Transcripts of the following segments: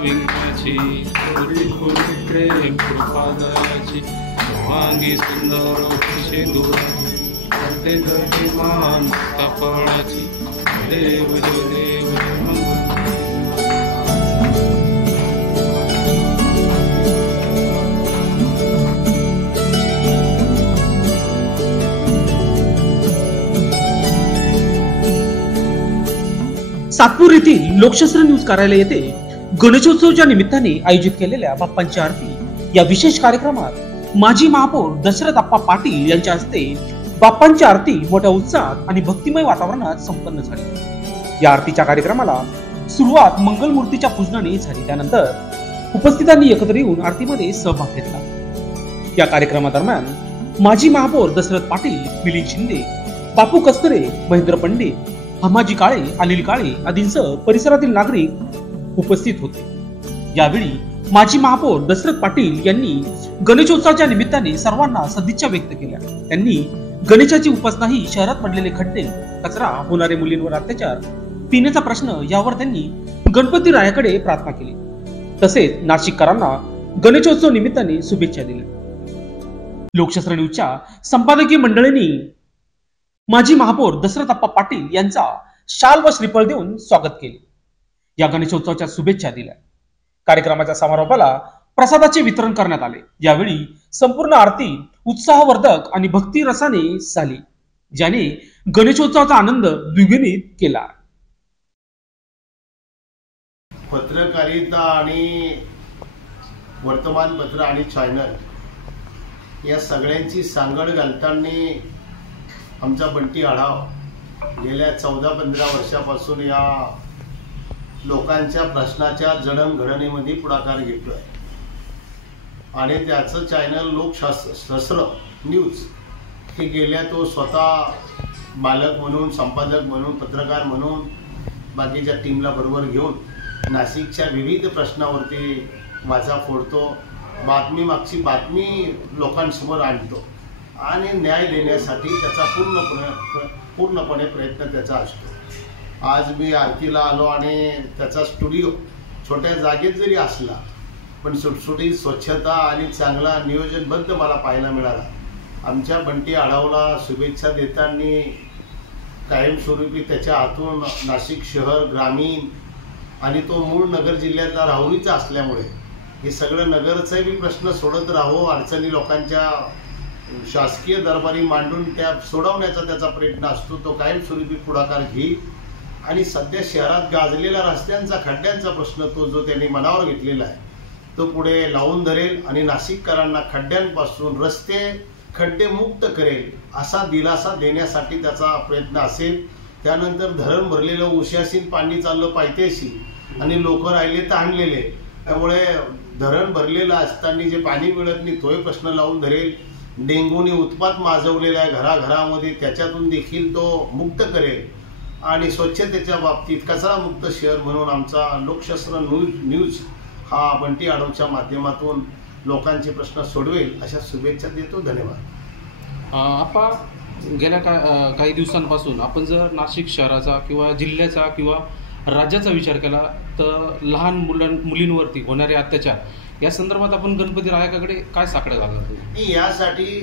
विंगाची कोटी कोटी प्रेम कृपादयाची वांगी सुंदर अतिशय दूर करते धरती मान कपाळाची देव जो देव सातपूर येथील लोकशास्त्र न्यूज कार्यालय येथे गणेशोत्सवाच्या निमित्ताने आयोजित केलेल्या बाप्पांची आरती या विशेष कार्यक्रमात माजी महापौर दशरथ अप्पा पाटील यांच्या हस्ते बाप्पांची आरती मोठ्या उत्साहात आणि भक्तिमय वातावरणात संपन्न झाली। या आरतीच्या कार्यक्रमाला सुरुवात मंगलमूर्तीच्या पूजनाने झाली। त्यानंतर उपस्थितांनी एकत्र येऊन आरतीमध्ये सहभाग घेतला। या कार्यक्रमादरम्यान माजी महापौर दशरथ पाटील, मिलिंद शिंदे, बापू कस्तरे, महेंद्र पंडित, हमाजी काळे, अनिल काळे आदींसह परिसरातील नागरिक उपस्थित होते। यावेळी माजी महापौर दशरथ पाटील यांनी गणेशोत्सवाच्या निमित्ताने सर्वांना सदिच्छा व्यक्त केल्या। त्यांनी गणेशाची उपासना ही शहरात पडलेले खड्डे, कचरा, होणारे मुलींवर अत्याचार, पिण्याचा प्रश्न यावर त्यांनी गणपती रायाकडे प्रार्थना केली। तसेच नाशिककरांना गणेशोत्सव निमित्ताने शुभेच्छा दिल्या। लोकशास्त्र न्यूजच्या संपादकीय मंडळींनी माजी महापौर दशरथ अप्पा पाटील यांचा शाल व श्रीफळ देऊन स्वागत केले। या गणेशोत्सवाच्या शुभेच्छा दिल्या। कार्यक्रमाच्या समारोपाला प्रसादाचे वितरण करण्यात आले। यावेळी संपूर्ण आरती उत्साहवर्धक आणि भक्ती रसाने झाली, ज्याने गणेशोत्सवाचा आनंद द्विगुणित केला। पत्रकारिता आणि वर्तमानपत्र आणि चॅनल या सगळ्यांची सांगड घालताना आमचा बंटी आढाव गेल्या 14-15 वर्षापासून या लोकांच्या प्रश्नाच्या जडणघडणीमध्ये पुढाकार घेतोय आणि त्याचं चॅनल लोकशास्त्र न्यूज हे गेल्या तो स्वतः मालक म्हणून, संपादक म्हणून, पत्रकार म्हणून बाकीच्या टीमला बरोबर घेऊन नाशिकच्या विविध प्रश्नावरती वाचा फोडतो, बातमी मागची बातमी लोकांसमोर आणतो आणि न्याय देण्यासाठी त्याचा पूर्णपणे प्रयत्न त्याचा असतो। आज मी आरतीला आलो आणि त्याचा स्टुडिओ छोट्या जागेत जरी असला पण सुटसुटीत स्वच्छता आणि चांगला नियोजनबद्ध मला पाहायला मिळाला। आमच्या बंटी आढावला शुभेच्छा देताना कायमस्वरूपी त्याच्या हातून नाशिक शहर, ग्रामीण आणि तो मूळ नगर जिल्ह्यातला राहुरीचा असल्यामुळे हे सगळं नगरचे बी प्रश्न सोडत राहो, अडचणी लोकांच्या शासकीय दरबारी मांडून त्या सोडवण्याचा त्याचा प्रयत्न असतो। तो कायमस्वरूपी पुढाकार घेईल आणि सध्या शहरात गाजलेला रस्त्यांचा, खड्ड्यांचा प्रश्न तो जो त्यांनी मनावर घेतलेला आहे तो पुढे लावून धरेल आणि नाशिककरांना खड्ड्यांपासून, रस्ते खड्डे मुक्त करेल असा दिलासा देण्यासाठी त्याचा प्रयत्न असेल। त्यानंतर धरण भरलेलं उशासीन पाणी चाललं पायथ्याशी आणि लोक राहिले ताणलेले, त्यामुळे धरण भरलेलं असताना जे पाणी मिळत नाही तोही प्रश्न लावून धरेल। डेंगूने उत्पात माजवलेल्या घराघरामध्ये त्याच्यातून देखील तो मुक्त करेल आणि स्वच्छतेच्या बाबतीत कचरामुक्त शहर म्हणून आमचा लोकशास्त्र न्यूज हा बंटी आढावच्या माध्यमातून लोकांचे प्रश्न सोडवेल अशा शुभेच्छा देतो। धन्यवाद। आपा गेल्या काही दिवसांपासून आपण जर नाशिक शहराचा किंवा जिल्ह्याचा किंवा राज्याचा विचार केला तर लहान मुलींवरती होणारे अत्याचार या संदर्भात आपण गणपती रायाकडे काय साकडं घालतो? यासाठी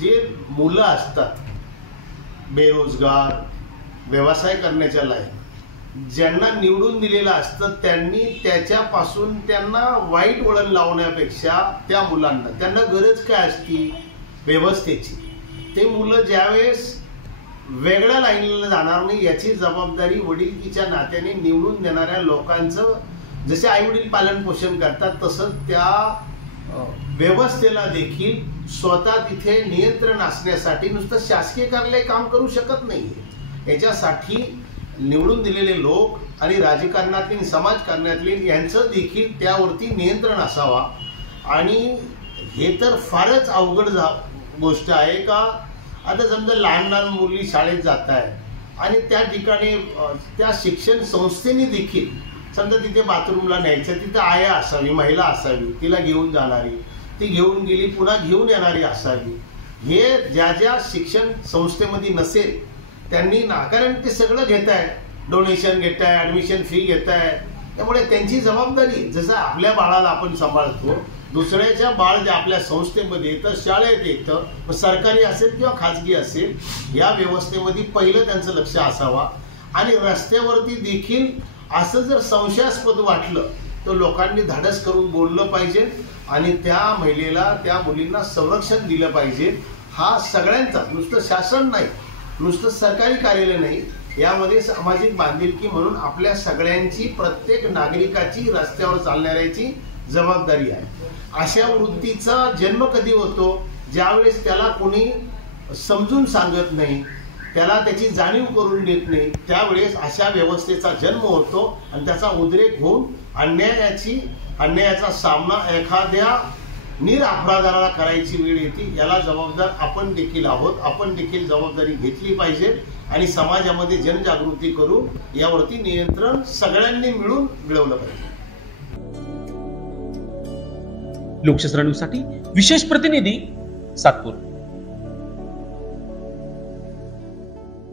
जे मुलं असतात बेरोजगार, व्यवसाय करण्याच्या लायक, ज्यांना निवडून दिलेलं असतं त्यांनी त्याच्यापासून त्यांना वाईट वळण लावण्यापेक्षा त्या मुलांना, त्यांना गरज काय असती व्यवस्थेची, ते मुलं ज्यावेळेस वेगळ्या लाईनला जाणार नाही याची जबाबदारी वडिलकीच्या नात्याने निवडून देणाऱ्या लोकांचं, जसे आई वडील पालन पोषण करतात तसंच त्या व्यवस्थेला देखील स्वतः तिथे नियंत्रण असण्यासाठी नुसतं शासकीय कार्यालय काम करू शकत नाही। याच्यासाठी निवडून दिलेले लोक आणि राजकारणातील, समाजकारणातील यांचं देखील त्यावरती नियंत्रण असावा। आणि हे तर फारच अवघड गोष्ट आहे का आता समजा लहान लहान मुली शाळेत जात आहे आणि त्या ठिकाणी त्या शिक्षण संस्थेने देखील समजा तिथे बाथरूमला न्यायचं, तिथे आया असावी, महिला असावी, तिला घेऊन जाणारी, ती घेऊन गेली पुन्हा घेऊन येणारी असावी। हे ज्या ज्या शिक्षण संस्थेमध्ये नसेल त्यांनी कारण ते सगळं घेत आहे, डोनेशन घेत आहे, ॲडमिशन फी घेत आहे, त्यामुळे त्यांची जबाबदारी, जसं आपल्या बाळाला आपण सांभाळतो, दुसऱ्याच्या बाळ जे आपल्या संस्थेमध्ये येतं, शाळेत येतं, मग सरकारी असेल किंवा खाजगी असेल, या व्यवस्थेमध्ये पहिलं त्यांचं लक्ष असावा. आणि रस्त्यावरती देखील असं जर संशयास्पद वाटलं तर लोकांनी धाडस करून बोललं पाहिजे आणि त्या महिलेला, त्या मुलींना संरक्षण दिलं पाहिजे. हा सगळ्यांचा, नुसतं शासन नाही, नुसतं सरकारी कार्यालय नाही, यामध्ये सामाजिक बांधिलकी म्हणून आपल्या सगळ्यांची, प्रत्येक नागरिकाची, रस्त्यावर चालणाऱ्याची जबाबदारी आहे. अशा वृत्तीचा जन्म कधी होतो? ज्यावेळेस त्याला कोणी समजून सांगत नाही, त्याला त्याची जाणीव करून देत नाही, त्यावेळेस अशा व्यवस्थेचा जन्म होतो आणि त्याचा उद्रेक होऊन अन्यायाचा सामना एखाद्या निरअपराधाला करायची वेळ येते. याला जबाबदार आपण देखील आहोत. आपण देखील जबाबदारी घेतली पाहिजे आणि समाजामध्ये जनजागृती करून यावरती नियंत्रण सगळ्यांनी मिळून मिळवलं पाहिजे. लोकशास्त्र न्यूजसाठी विशेष प्रतिनिधी सातपूर.